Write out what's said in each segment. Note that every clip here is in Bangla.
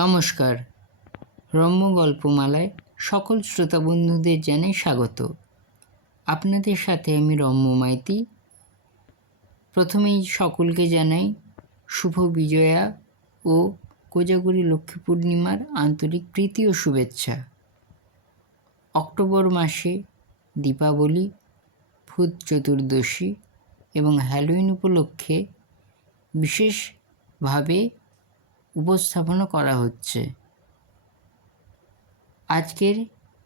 নমস্কার। রম্য গল্পমালায় সকল শ্রোতা বন্ধুদের জানাই স্বাগত। আপনাদের সাথে আমি রম্য মাইতি। প্রথমেই সকলকে জানাই শুভ বিজয়া ও কোজাগরী লক্ষ্মী পূর্ণিমার আন্তরিক প্রীতি ও শুভেচ্ছা। অক্টোবর মাসে দীপাবলি, ভূত চতুর্দশী এবং হ্যালোইন উপলক্ষে বিশেষভাবে উপস্থাপনা করা হচ্ছে। আজকের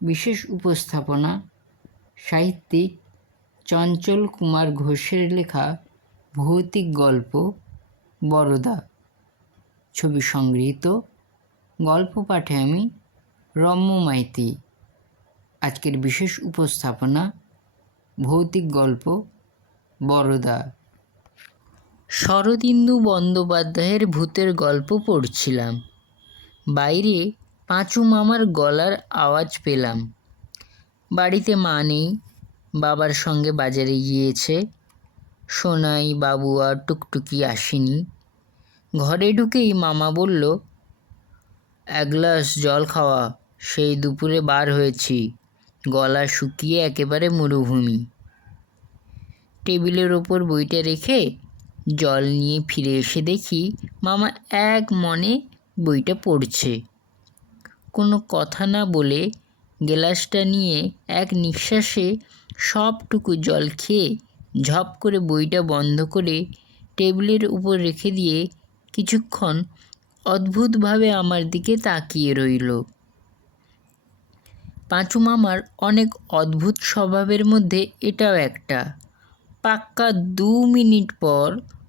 বিশেষ উপস্থাপনা সাহিত্যিক চঞ্চল কুমার ঘোষের লেখা ভৌতিক গল্প বরদা। ছবি সংগৃহীত। গল্প পাঠে আমি রম্য মাইতি। আজকের বিশেষ উপস্থাপনা ভৌতিক গল্প বরদা। শরদিন্দু বন্দ্যোপাধ্যায়ের ভূতের গল্প পড়ছিলাম। বাইরে পাঁচু মামার গলার আওয়াজ পেলাম। বাড়িতে মা নেই, বাবার সঙ্গে বাজারে গিয়েছে। সোনাই, বাবু আর টুকটুকি আসেনি। ঘরে ঢুকেই মামা বলল, এক গ্লাস জল খাওয়া, সেই দুপুরে বার হয়েছি, গলা শুকিয়ে একেবারে মরুভূমি। টেবিলের ওপর বইটা রেখে জল নিয়ে ফিরে এসে দেখি মামা এক মনে বইটা পড়ছে। কোনো কথা না বলে গ্লাসটা নিয়ে এক নিঃশ্বাসে সবটুকু জল খেয়ে ঝপ করে বইটা বন্ধ করে টেবিলের উপর রেখে দিয়ে কিছুক্ষণ অদ্ভুতভাবে আমার দিকে তাকিয়ে রইল। পাঁচু মামার অনেক অদ্ভুত স্বভাবের মধ্যে এটাও একটা। পাক্কা 2 মিনিট পর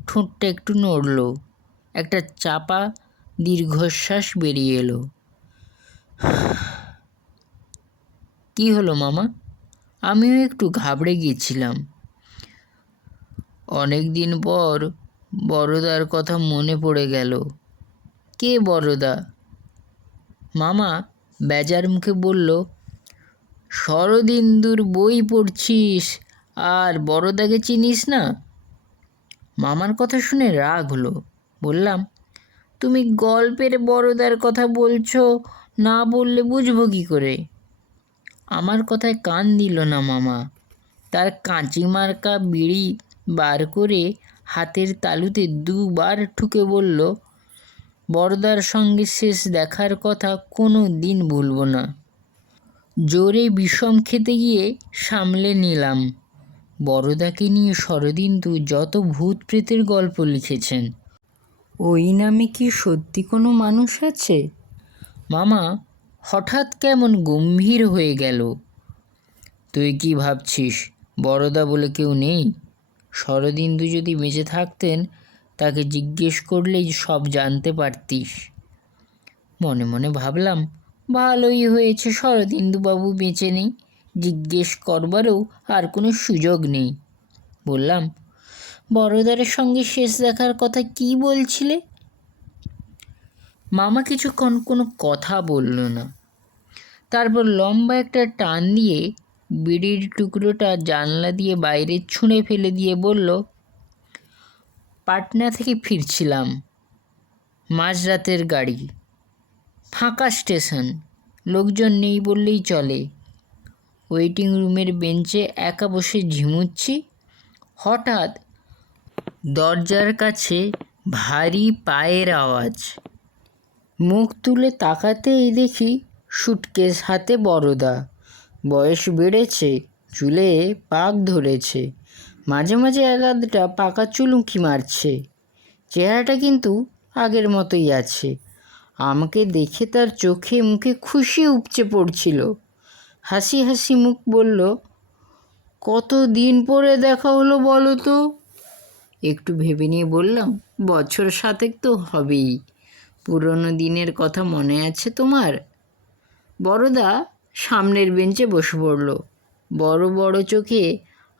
ঠোঁটটা একটু নড়ল, একটা চাপা দীর্ঘশ্বাস বেরিয়ে এলো। কি হলো মামা? আমিও একটু ঘাবড়ে গিয়েছিলাম। অনেক দিন পর বড়দার কথা মনে পড়ে গেল। কে বড়দা? মামা বেজার মুখে বলল, শরদিন্দুর বই পড়ছিস আর বড়দাকে চিনিস না? মামার কথা শুনে রাগ হলো। বললাম, তুমি গল্পের বড়দার কথা বলছো, না বললে বুঝবো কী করে? আমার কথায় কান দিল না মামা। তার কাঁচি মার্কা বিড়ি বার করে হাতের তালুতে 2 বার ঠুকে বলল, বড়দার সঙ্গে শেষ দেখার কথা কোনো দিন ভুলব না। জোরে বিষম খেতে গিয়ে সামলে নিলাম। বড়দাকে নিয়ে শরদিন্দু যত ভূত প্রেতের গল্প লিখেছেন, ওই নামে কি সত্যি কোনো মানুষ আছে? মামা হঠাৎ কেমন গম্ভীর হয়ে গেল। তুই কি ভাবছিস বড়দা বলে কেউ নেই? শরদিন্দু যদি বেঁচে থাকতেন তাকে জিজ্ঞেস করলেই সব জানতে পারতিস। মনে মনে ভাবলাম, ভালোই হয়েছে শরদিন্দুবাবু বেঁচে নেই, জিজ্ঞেস করবারও আর কোনো সুযোগ নেই। বললাম, বড়দারের সঙ্গে শেষ দেখার কথা কি বলছিলে? মামা কিছুক্ষণ কোনো কথা বলল না। তারপর লম্বা একটা টান দিয়ে বিড়ির টুকরোটা জানলা দিয়ে বাইরে ছুঁড়ে ফেলে দিয়ে বলল, পাটনা থেকে ফিরছিলাম, মাঝরাতের গাড়ি, ফাঁকা স্টেশন, লোকজন নেই বললেই চলে। ওয়েটিং রুমের বেঞ্চে একা বসে ঝিমুচ্ছি। হঠাৎ দরজার কাছে ভারী পায়ের আওয়াজ। মুখ তুলে তাকাতেই দেখি সুটকেস হাতে বড়দা। বয়স বেড়েছে, চুলে পাক ধরেছে, মাঝে মাঝে একাধটা পাকা চুল উঁকি মারছে। চেহারাটা কিন্তু আগের মতোই আছে। আমাকে দেখে তার চোখে মুখে খুশি উপচে পড়ছিল। হাসি হাসি মুখ বলল, কত দিন পরে দেখা হলো বলো তো? একটু ভেবে নিয়ে বললাম, বছর 7 তো হবেই। পুরনো দিনের কথা মনে আছে তোমার? বড়দা সামনের বেঞ্চে বসে পড়ল। বড় বড় চোখে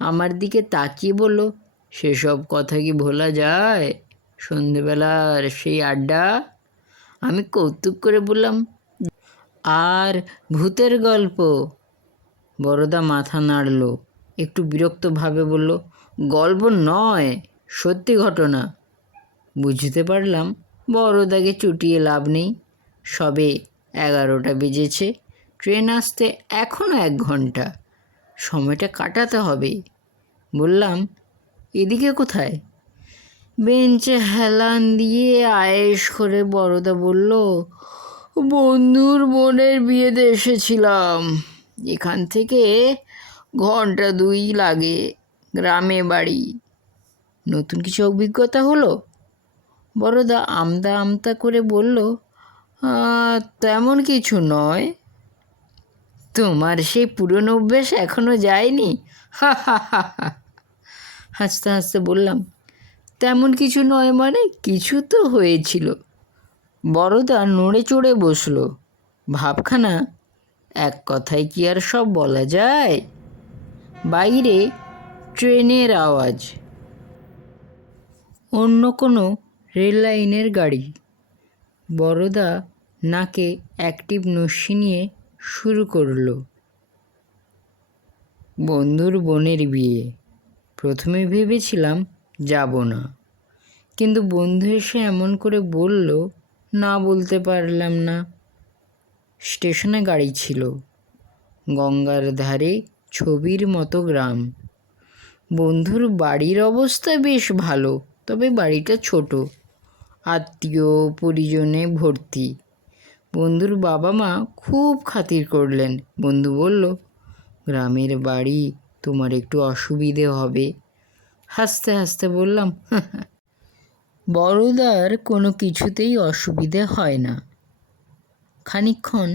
আমার দিকে তাকিয়ে বলল, সেসব কথা কি ভোলা যায়? সন্ধেবেলার সেই আড্ডা? আমি কৌতুক করে বললাম, আর ভূতের গল্প? বড়দা মাথা নাড়ল, একটু বিরক্তভাবে বলল, গল্প নয়, সত্যি ঘটনা। বুঝতে পারলাম বড়দাকে চুটিয়ে লাভ নেই। সবে 11টা বেজেছে, ট্রেন আসতে এখনও 1 ঘন্টা, সময়টা কাটাতে হবে। বললাম, এদিকে কোথায়? বেঞ্চে হেলান দিয়ে আয়েশ করে বড়দা বলল, বন্ধুর বোনের বিয়েতে এসেছিলাম। এখান থেকে 1-2 ঘন্টা লাগে, গ্রামে বাড়ি। নতুন কিছু অভিজ্ঞতা হলো? বড়দা আমতা আমতা করে বলল, তেমন কিছু নয়। তোমার সেই পুরনো অভ্যেস এখনো যায়নি? হা হা হা হা। হাসতে হাসতে বললাম, তেমন কিছু নয় মানে? কিছু তো হয়েছিল। বড়দা নড়ে চড়ে বসল। ভাবখানা, এক কথায় কি আর সব বলা যায়? বাইরে ট্রেনের আওয়াজ, অন্য কোনো রেল লাইনের গাড়ি। বড়দা নাকে অ্যাক্টিভ নস্যি নিয়ে শুরু করলো, বন্ধুর বোনের বিয়ে। প্রথমে ভেবেছিলাম যাব না, কিন্তু বন্ধু এসে এমন করে বলল, না বলতে পারলাম না। স্টেশনে গাড়ি ছিল, গঙ্গার ধারে ছবির মতো গ্রাম। বন্ধুর বাড়ির অবস্থা বেশ ভালো, তবে বাড়িটা ছোট, আত্মীয় পরিজনে ভর্তি। বন্ধুর বাবা মা খুব খাতির করলেন। বন্ধু বলল, গ্রামের বাড়ি, তোমার একটু অসুবিধে হবে। হাসতে হাসতে বললাম, বড়দার কোনো কিছুতেই অসুবিধে হয় না। খানিকক্ষণ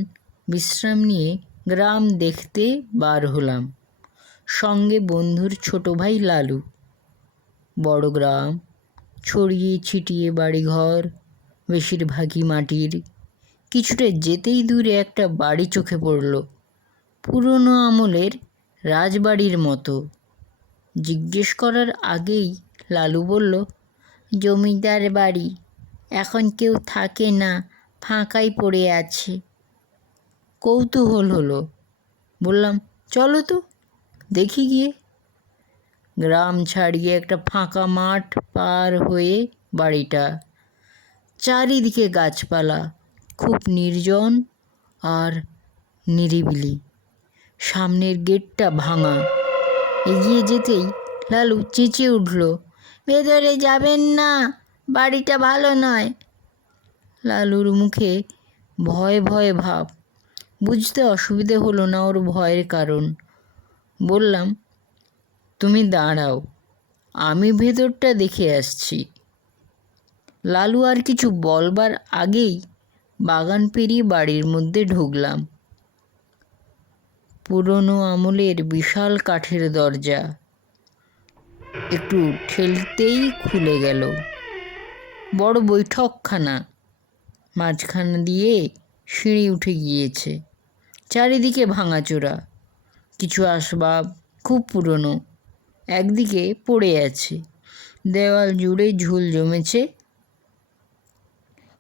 বিশ্রাম নিয়ে গ্রাম দেখতে বার হলাম, সঙ্গে বন্ধুর ছোট ভাই লালু। বড় গ্রাম, ছড়িয়ে ছিটিয়ে বাড়িঘর, বেশিরভাগই মাটির। কিছুটা যেতেই দূরে একটা বাড়ি চোখে পড়ল, পুরনো আমলের রাজবাড়ির মতো। জিজ্ঞেস করার আগেই লালু বলল, জমিদার বাড়ি, এখন কেউ থাকে না, ফাঁকাই পড়ে আছে। কৌতূহল হলো, বললাম, চলো তো দেখি গিয়ে। গ্রাম ছাড়িয়ে একটা ফাঁকা মাঠ পার হয়ে বাড়িটা। চারিদিকে গাছপালা, খুব নির্জন আর নিরিবিলি। সামনের গেটটা ভাঙা। এগিয়ে যেতেই লালু চেঁচিয়ে উঠল, ভেতরে যাবেন না, বাড়িটা ভালো নয়। লালুর মুখে ভয় ভয় ভাব। বুঝতে অসুবিধে হলো না ওর ভয়ের কারণ। বললাম, তুমি দাঁড়াও, আমি ভেতরটা দেখে আসছি। লালু আর কিছু বলবার আগেই বাগান পেরিয়ে বাড়ির মধ্যে ঢুকলাম। পুরনো আমলের বিশাল কাঠের দরজা, একটু ঠেলতেই খুলে গেল। বড় বৈঠকখানা, মাঝখান দিয়ে সিঁড়ি উঠে গিয়েছে। চারিদিকে ভাঙাচোরা, কিছু আসবাব খুব পুরনো, একদিকে পড়ে আছে। দেওয়াল জুড়ে ঝুল জমেছে।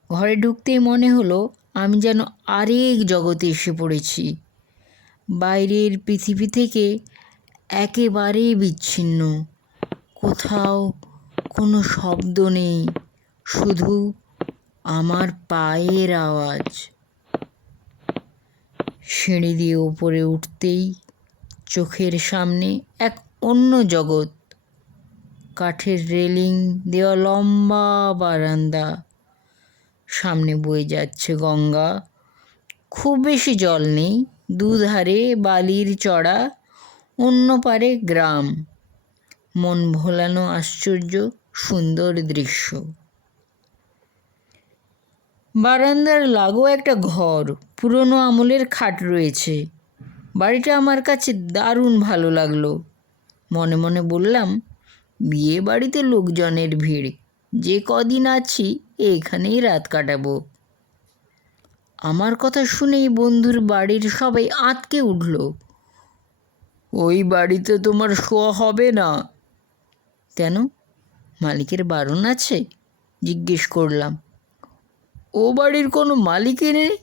ঘরে ঢুকতেই মনে হলো আমি যেন আরেক জগতে এসে পড়েছি, বাইরের পৃথিবী থেকে একেবারে বিচ্ছিন্ন। কোথাও কোনো শব্দ নেই, শুধু আমার পায়ের আওয়াজ। সিঁড়ি দিয়ে উপরে উঠতেই চোখের সামনে এক অন্য জগৎ। কাঠের রেলিং দেওয়া লম্বা বারান্দা, সামনে বয়ে যাচ্ছে গঙ্গা। খুব বেশি জল নেই, দুধারে বালির চড়া, অন্য পারে গ্রাম। মন ভোলানো আশ্চর্য সুন্দর দৃশ্য। বারান্দার লাগোয়া একটা ঘর, পুরনো আমলের খাট রয়েছে। বাড়িটা আমার কাছে দারুণ ভালো লাগলো। মনে মনে বললাম, বিয়ে বাড়িতে লোকজনের ভিড়, যে কদিন আছি এখানেই রাত কাটাবো। আমার কথা শুনেই বন্ধুর বাড়ির সবাই আঁতকে উঠল। ওই বাড়িতে তোমার শোয়া হবে না। কেন, মালিকের বারণ আছে? জিজ্ঞেস করলাম। ও বাড়ির কোনো মালিকই নেই।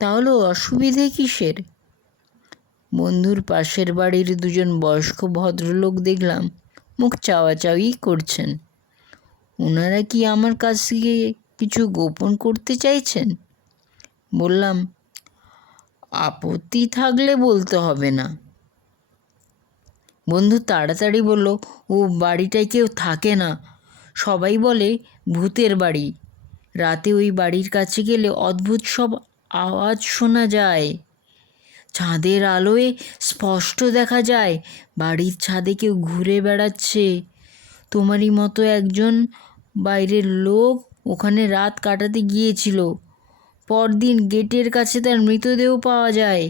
তাহলে অসুবিধে কিসের? বন্ধুর পাশের বাড়ির দুজন বয়স্ক ভদ্রলোক দেখলাম মুখ চাওয়াচাওয়ি করছেন। ওনারা কি আমার কাছ থেকে কিছু গোপন করতে চাইছেন? বললাম, আপত্তি থাকলে বলতে হবে না। বন্ধু তাড়াতাড়ি বলল, ও বাড়িটায় কেউ থাকে না, সবাই বলে ভূতের বাড়ি। রাতে ওই বাড়ির কাছে গেলে অদ্ভুত সব আওয়াজ শোনা যায়, চাঁদের আলোয় স্পষ্ট দেখা যায় বাড়ির ছাদে কেউ ঘুরে বেড়াচ্ছে। তোমারই মতো একজন বাইরের লোক ওখানে রাত কাটাতে গিয়েছিল। পরদিন গেটের কাছে তার মৃতদেহ পাওয়া যায়।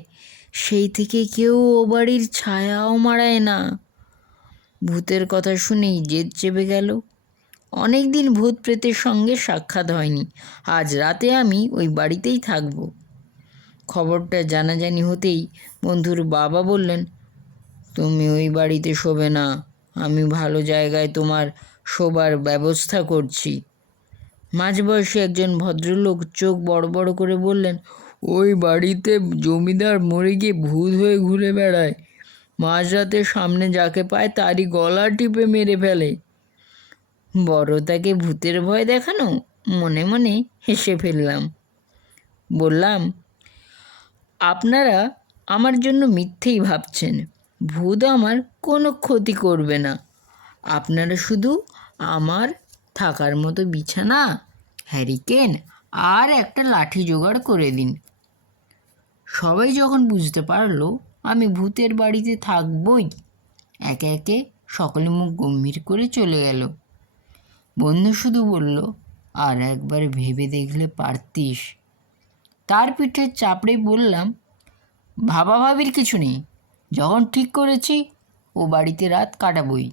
সেই থেকে কেউ ও বাড়ির ছায়াও মাড়ায় না। ভূতের কথা শুনেই জেদ চেপে গেল। অনেক দিন ভূত প্রেতের সঙ্গে সাক্ষাৎ হয়নি। আজ রাতে আমি ওই বাড়িতেই থাকব। খবরটা জানাজানি হতেই বন্ধুর বাবা বললেন, তুমি ওই বাড়িতে শোবে না, আমি ভালো জায়গায় তোমার শোবার ব্যবস্থা করছি। মাঝবয়সী একজন ভদ্রলোক চোখ বড় বড় করে বললেন, ওই বাড়িতে জমিদার মরে গিয়ে ভূত হয়ে ঘুরে বেড়ায়। মাঝরাতে সামনে যাকে পায় তারই গলা টিপে মেরে ফেলে। বড় তাকে ভূতের ভয় দেখানো? মনে মনে হেসে ফেললাম। বললাম, আপনারা আমার জন্য মিথ্যেই ভাবছেন। ভূত আমার কোনো ক্ষতি করবে না। আপনারা শুধু আমার থাকার মতো বিছানা, হ্যারিকেন আর একটা লাঠি জোগাড় করে দিন। সবাই যখন বুঝতে পারলো আমি ভূতের বাড়িতে থাকবই, একে একে সকলে মুখ গম্ভীর করে চলে গেল। বন্ধু শুধু বলল, আর একবার ভেবে দেখলে পারতিস। তার পিঠে চাপড়ে বললাম, ভাবাভাবির কিছু নেই, যখন ঠিক করেছি ও বাড়িতে রাত কাটাবই।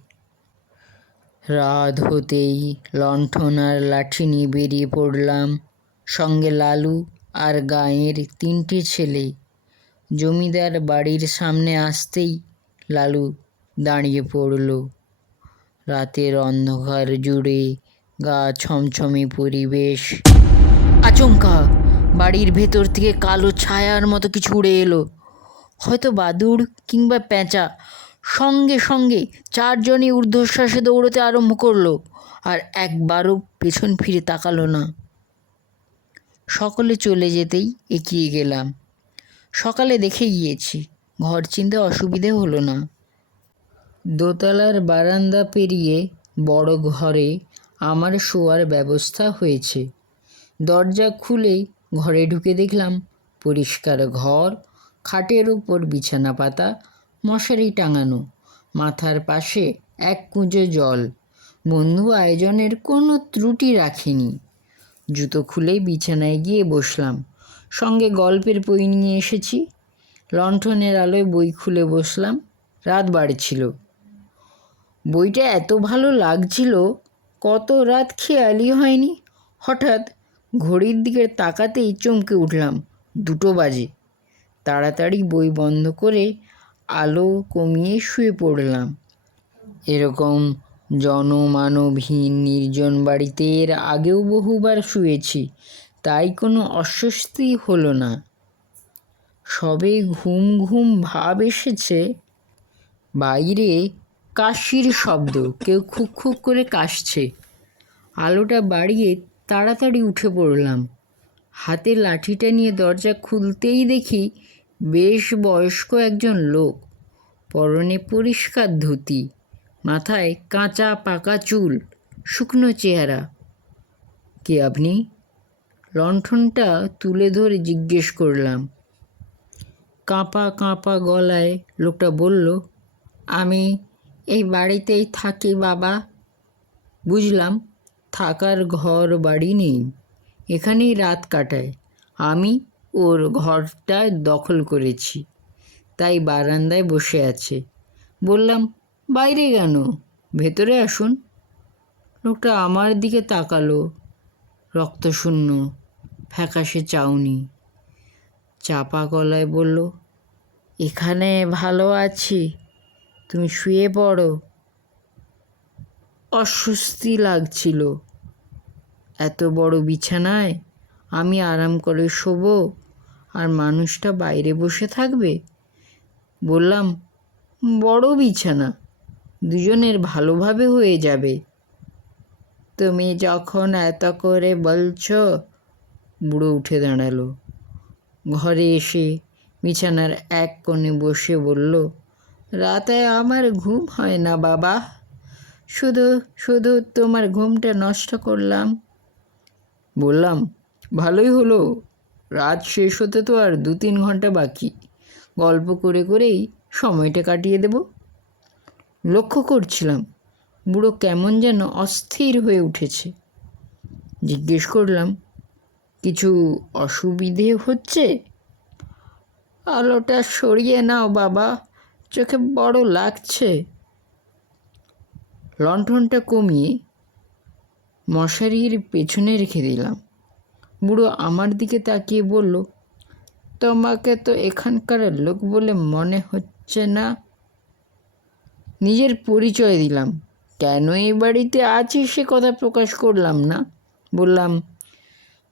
রাত হতেই লণ্ঠন আর লাঠি নিয়ে বেরিয়ে পড়লাম, সঙ্গে লালু আর গাঁয়ের 3টে ছেলে। জমিদার বাড়ির সামনে আসতেই লালু দাঁড়িয়ে পড়ল। রাতের অন্ধকার জুড়ে গা ছমছমে পরিবেশ। আচমকা বাড়ির ভেতর থেকে কালো ছায়ার মতো কিছু উড়ে এলো, হয়তো বাদুড় কিংবা পেঁচা। সঙ্গে সঙ্গে 4জনই ঊর্ধ্বশ্বাসে দৌড়তে আরম্ভ করলো, আর একবারও পেছন ফিরে তাকালো না। সকলে চলে যেতেই এগিয়ে গেলাম। সকালে দেখে গিয়েছি, ঘর চিনতে অসুবিধে হলো না। দোতলার বারান্দা পেরিয়ে বড় ঘরে আমার শোয়ার ব্যবস্থা হয়েছে। দরজা খুলেই ঘরে ঢুকে দেখলাম পরিষ্কার ঘর, খাটের উপর বিছানা পাতা, মশারি টাঙানো, মাথার পাশে এক কুঁজো জল। বন্ধু আয়োজনের কোনো ত্রুটি রাখেনি। জুতো খুলেই বিছানায় গিয়ে বসলাম। সঙ্গে গল্পের বই নিয়ে এসেছি। লণ্ঠনের আলোয় বই খুলে বসলাম। রাত বাড়ছিল। বইটা এত ভালো লাগছিল, কত রাত খেয়ালই হয়নি। হঠাৎ ঘড়ির দিকে তাকাতেই চমকে উঠলাম, 2টো বাজে। তাড়াতাড়ি বই বন্ধ করে আলো কমিয়ে শুয়ে পড়লাম। এরকম জনমানবহীন নির্জন বাড়িতে এর আগেও বহুবার শুয়েছি, তাই কোনো অস্বস্তি হলো না। সবে ঘুম ঘুম ভাব এসেছে। বাইরে কাশির শব্দ, কেউ খুক খুক করে কাশছে। আলোটা বাড়িয়ে তাড়াতাড়ি উঠে পড়লাম। হাতে লাঠিটা নিয়ে দরজা খুলতেই দেখি বেশ বয়স্ক একজন লোক, পরনে পরিষ্কার ধুতি, মাথায় কাঁচা পাকা চুল, শুকনো চেহারা। কে আপনি? লণ্ঠনটা তুলে ধরে জিজ্ঞেস করলাম। কাঁপা কাঁপা গলায় লোকটা বলল, আমি এই বাড়িতেই থাকি বাবা। বুঝলাম থাকার ঘর বাড়ি নেই, এখানেই রাত কাটায়। আমি ওর ঘরটা দখল করেছি, তাই বারান্দায় বসে আছে। বললাম, বাইরে কেন, ভেতরে আসুন। লোকটা আমার দিকে তাকালো, রক্তশূন্য, ফ্যাকাশে চাউনি। চাপা গলায় বলল, এখানে ভালো আছি, তুমি শুয়ে পড়ো। অস্বস্তি লাগছিল। এত বড় বিছানায় আমি আরাম করে শোবো, আর মানুষটা বাইরে বসে থাকবে। বললাম, বড় বিছানা, দুজনের ভালোভাবে হয়ে যাবে। তুমি যখন এত করে বলছো। বুড়ো উঠে দাঁড়ালো। ঘরে এসে বিছানার এক কোণে বসে বলল, রাতে আমার ঘুম হয় না বাবা, শুধু শুধু তোমার ঘুমটা নষ্ট করলাম। বললাম, ভালোই হলো, রাত শেষ হতে তো আর 2-3 ঘন্টা বাকি, গল্প করে করেই সময়টা কাটিয়ে দেব। লক্ষ্য করছিলাম বুড়ো কেমন যেন অস্থির হয়ে উঠেছে। জিজ্ঞেস করলাম, কিছু অসুবিধে হচ্ছে? আলোটা সরিয়ে নাও বাবা, চোখে বড় লাগছে। লণ্ঠনটা কমিয়ে মশারির পেছনে রেখে দিলাম। বুড়ো আমার দিকে তাকিয়ে বলল, তোমাকে তো এখানকার লোক বলে মনে হচ্ছে না। নিজের পরিচয় দিলাম। কেন এই বাড়িতে আছি সে কথা প্রকাশ করলাম না। বললাম,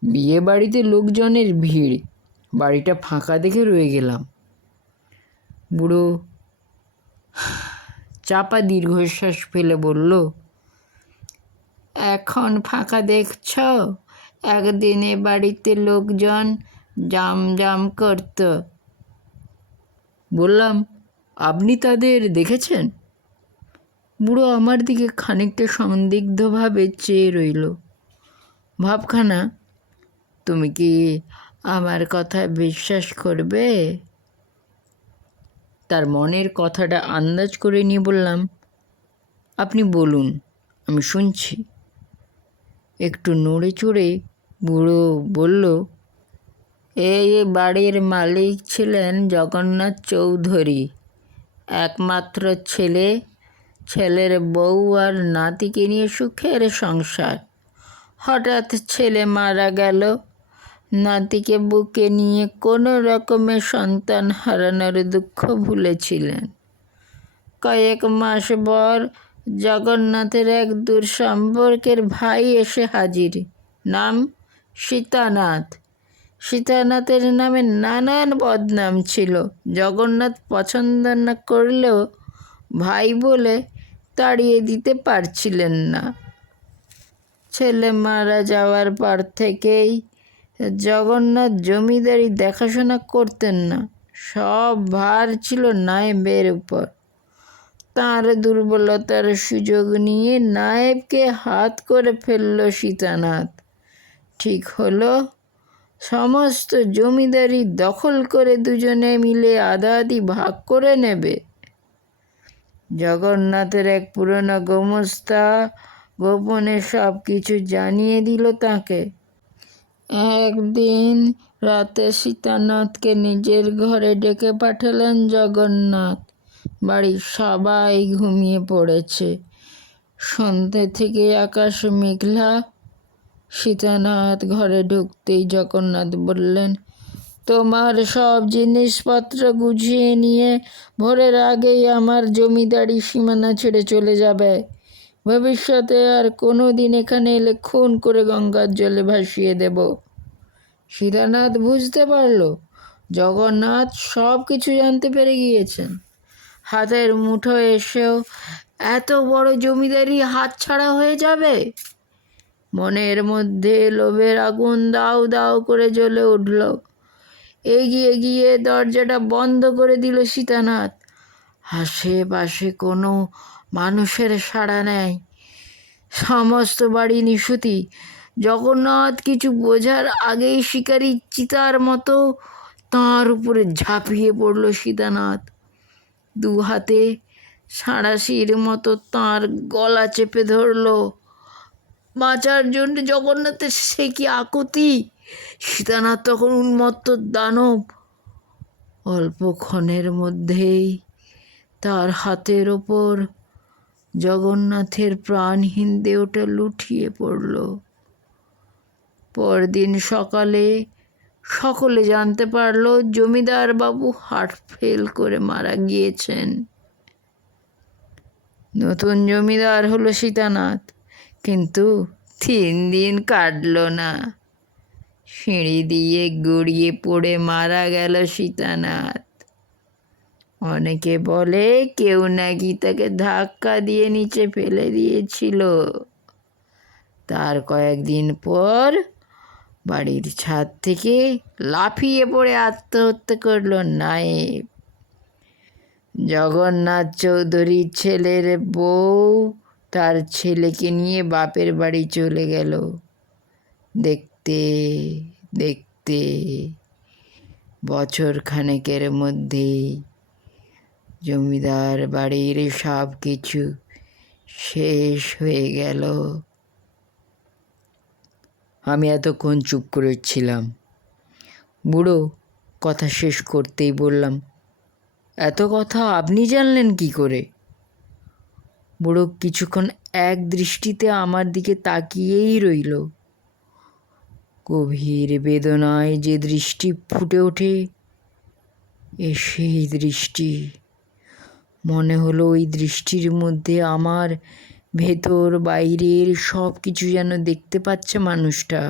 বিয়ে বাড়িতে লোকজনের ভিড়, বাড়িটা ফাঁকা দেখে রয়ে গেলাম। বুড়ো চাপা দীর্ঘশ্বাস ফেলে বলল, এখন ফাঁকা দেখছ, একদিনে বাড়িতে লোকজন জাম করত। বললাম, আপনি তাদের দেখেছেন? বুড়ো আমার দিকে খানিকটা সন্দিগ্ধভাবে চেয়ে রইল। ভাবখানা, তুমি কি আমার কথা বিশ্বাস করবে? তার মনের কথাটা আন্দাজ করে নিয়ে বললাম, আপনি বলুন, আমি শুনছি। একটু নড়ে চড়ে বুড়ো বলল, এই বাড়ির মালিক ছিলেন জগন্নাথ চৌধুরী, একমাত্র ছেলে, ছেলের বউ আর নাতিকে নিয়ে সুখের সংসার। হঠাৎ ছেলে মারা গেল, নাতিকে বুকে নিয়ে কোনো রকমের সন্তান হারানোর দুঃখ ভুলেছিলেন। কয়েক মাস পর জগন্নাথের এক দূর সম্পর্কের ভাই এসে হাজির, নাম সীতানাথ। সীতানাথের নামে নানান বদনাম ছিল। জগন্নাথ পছন্দ না করলেও ভাই বলে তাড়িয়ে দিতে পারছিলেন না। ছেলে মারা যাওয়ার পর থেকেই জগন্নাথ জমিদারি দেখাশোনা করতেন না, সব ভার ছিল নায়েবের উপর। তাঁর দুর্বলতার সুযোগ নিয়ে নায়েবকে হাত করে ফেলল সীতানাথ। ঠিক হলো, সমস্ত জমিদারি দখল করে দুজনে মিলে আধাআধি ভাগ করে নেবে। জগন্নাথের এক পুরনো গোমস্তা গোপনে সব কিছু জানিয়ে দিল তাকে। একদিন রাতে সীতানাথকে নিজের ঘরে ডেকে পাঠালেন জগন্নাথ। বাড়ির সবাই ঘুমিয়ে পড়েছে। সন্ধ্যে থেকে আকাশ মেঘলা। সীতানাথ ঘরে ঢুকতেই জগন্নাথ বললেন, তোমার সব জিনিসপত্র গুছিয়ে নিয়ে ভোরের আগেই আমার জমিদারি সীমানা ছেড়ে চলে যাবে। ভবিষ্যতে আর কোনো দিন এখানে এলে খুন করে গঙ্গার জলে ভাসিয়ে দেব। সীতানাথ বুঝতে পারল জগন্নাথ সব কিছু জানতে পেরে গিয়েছেন। হাতের মুঠো এসেও এত বড় জমিদারি হাতছাড়া হয়ে যাবে। মনের মধ্যে লোভের আগুন দাউ দাউ করে জ্বলে উঠল। এগিয়ে গিয়ে দরজাটা বন্ধ করে দিল সীতানাথ। আশেপাশে কোনো মানুষের সাড়া নেই, সমস্ত বাড়ি নিশুতি। জগন্নাথ কিছু বোঝার আগেই শিকারী চিতার মতো তাঁর উপরে ঝাঁপিয়ে পড়ল সীতানাথ। দু হাতে সাঁড়াশির মতো তাঁর গলা চেপে ধরল। বাঁচার জন্য জগন্নাথের সে কি আকুতি! সীতানাথ তখন উন্মত্ত দানব। অল্পক্ষণের মধ্যেই তার হাতের ওপর জগন্নাথের প্রাণহীন দেহটা লুটিয়ে পড়ল। পরদিন সকালে সকলে জানতে পারল জমিদার বাবু হার্ট ফেল করে মারা গিয়েছেন। নতুন জমিদার হলো সীতানাথ, কিন্তু 3 দিন কাটল না, সিঁড়ি দিয়ে গড়িয়ে পড়ে মারা গেল সীতানাথ। অনেকে বলে কেউ নাকি তাকে ধাক্কা দিয়ে নিচে ফেলে দিয়েছিল। তার কয়েকদিন পর বাড়ির ছাদ থেকে লাফিয়ে পড়ে আত্মহত্যা করল নায়েব। জগন্নাথ চৌধুরীর ছেলের বউ তার ছেলেকে নিয়ে বাপের বাড়ি চলে গেল। দেখতে দেখতে বছর খানেকের মধ্যেই জমিদার বাড়ির সব কিছু শেষ হয়ে গেল। আমি এতক্ষণ চুপ করেছিলাম। বুড়ো কথা শেষ করতেই বললাম, এত কথা আপনি জানলেন কি করে? বুড়ো কিছুক্ষণ এক দৃষ্টিতে আমার দিকে তাকিয়েই রইল। গভীর বেদনায় যে দৃষ্টি ফুটে ওঠে, সেই দৃষ্টি। মনে হলো ওই দৃষ্টির মধ্যে আমার ভেতর বাইরের সব কিছু যেন দেখতে পাচ্ছে মানুষটা।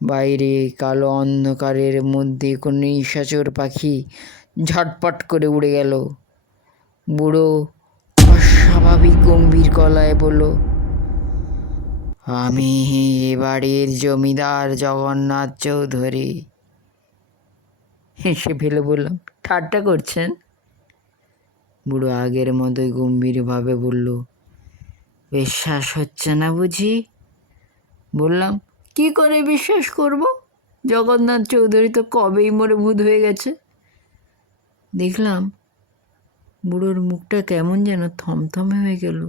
বাইরে কালো অন্ধকারের মধ্যে কোনো নিশাচর পাখি ঝটপট করে উড়ে গেল। বুড়ো অস্বাভাবিক গম্ভীর গলায় বলল, আমি এবাড়ির জমিদার জগন্নাথ চৌধুরী। হেসে ফেলে বললাম, ঠাট্টা করছেন? বুড়ো আগের মতোই গম্ভীরভাবে বলল, বিশ্বাস হচ্ছে না বুঝি? বললাম, কি করে বিশ্বাস করব? জগন্নাথ চৌধুরী তো কবেই মরে ভূত হয়ে গেছে। দেখলাম বুড়োর মুখটা কেমন যেন থমথমে হয়ে গেল।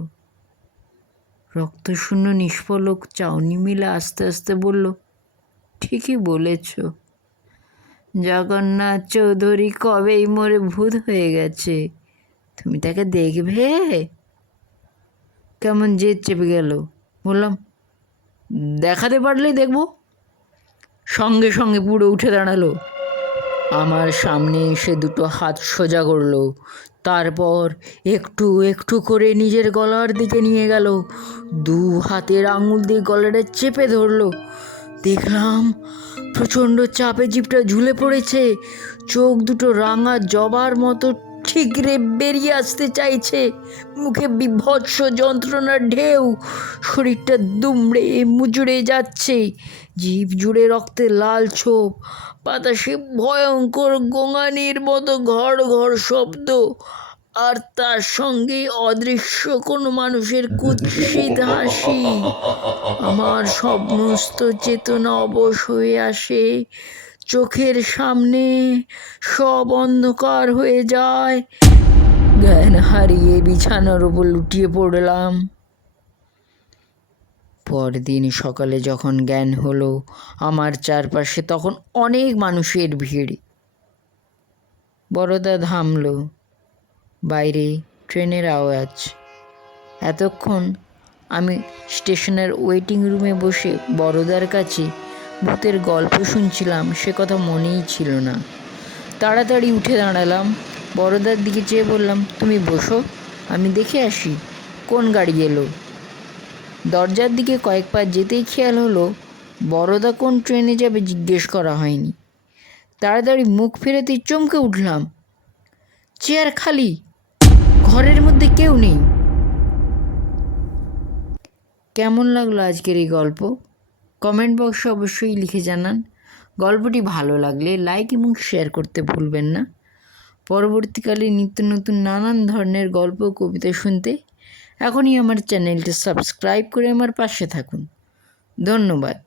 রক্তশূন্য নিষ্পলক চাউনি মিলে আস্তে আস্তে বলল, ঠিকই বলেছ, জগন্নাথ চৌধুরী কবেই মরে ভূত হয়ে গেছে। তুমি তাকে দেখবে? কেমন জেদ চেপে গেল। বললাম, দেখাতে পারলেই দেখব। সঙ্গে সঙ্গে পুরো উঠে দাঁড়ালো, আমার সামনে এসে দুটো হাত সোজা করলো, তারপর একটু একটু করে নিজের গলার দিকে নিয়ে গেল। দু হাতের আঙুল দিয়ে গলাটা চেপে ধরলো। দেখলাম প্রচণ্ড চাপে জিভটা ঝুলে পড়েছে, চোখ দুটো রাঙা জবার মতো ঠিকরে বেরিয়ে আসতে চাইছে, মুখে বিভৎস যন্ত্রণার ঢেউ, শরীরটা দুমড়ে মুচড়ে যাচ্ছে, জিভ জুড়ে রক্তের লাল ছোপ, বাতাসে ভয়ঙ্কর গোঙানির মতো ঘর ঘর শব্দ, আর তার সঙ্গে অদৃশ্য কোনো মানুষের কুৎসিত হাসি। আমার সমস্ত চেতনা অবশ হয়ে আসে, চোখের সামনে সব অন্ধকার হয়ে যায়, জ্ঞান হারিয়ে বিছানার উপর লুটিয়ে পড়লাম। পরদিন সকালে যখন জ্ঞান হলো আমার চারপাশে, তখন অনেক মানুষের ভিড়। বড়দা থামল, বাইরে ট্রেনের আওয়াজ। এতক্ষণ আমি স্টেশনের ওয়েটিং রুমে বসে বড়দার কাছে ভূতের গল্প শুনছিলাম, সে কথা মনেই ছিল না। তাড়াতাড়ি উঠে দাঁড়ালাম, বড়দার দিকে চেয়ে বললাম, তুমি বসো, আমি দেখে আসি কোন গাড়ি এলো। দরজার দিকে কয়েক পা যেতেই খেয়াল হলো বড়দা কোন ট্রেনে যাবে জিজ্ঞেস করা হয়নি। তাড়াতাড়ি মুখ ফেরাতেই চমকে উঠলাম, চেয়ার খালি, ঘরের মধ্যে কেউ নেই। কেমন লাগলো আজকের এই গল্প? কমেন্ট বক্সে অবশ্যই লিখে জানান। গল্পটি ভালো লাগলে লাইক এবং শেয়ার করতে ভুলবেন না। পরবর্তীকালে নিত্য নতুন নানান ধরনের গল্প কবিতা শুনতে এখনই আমার চ্যানেলটি সাবস্ক্রাইব করে আমার পাশে থাকুন। ধন্যবাদ।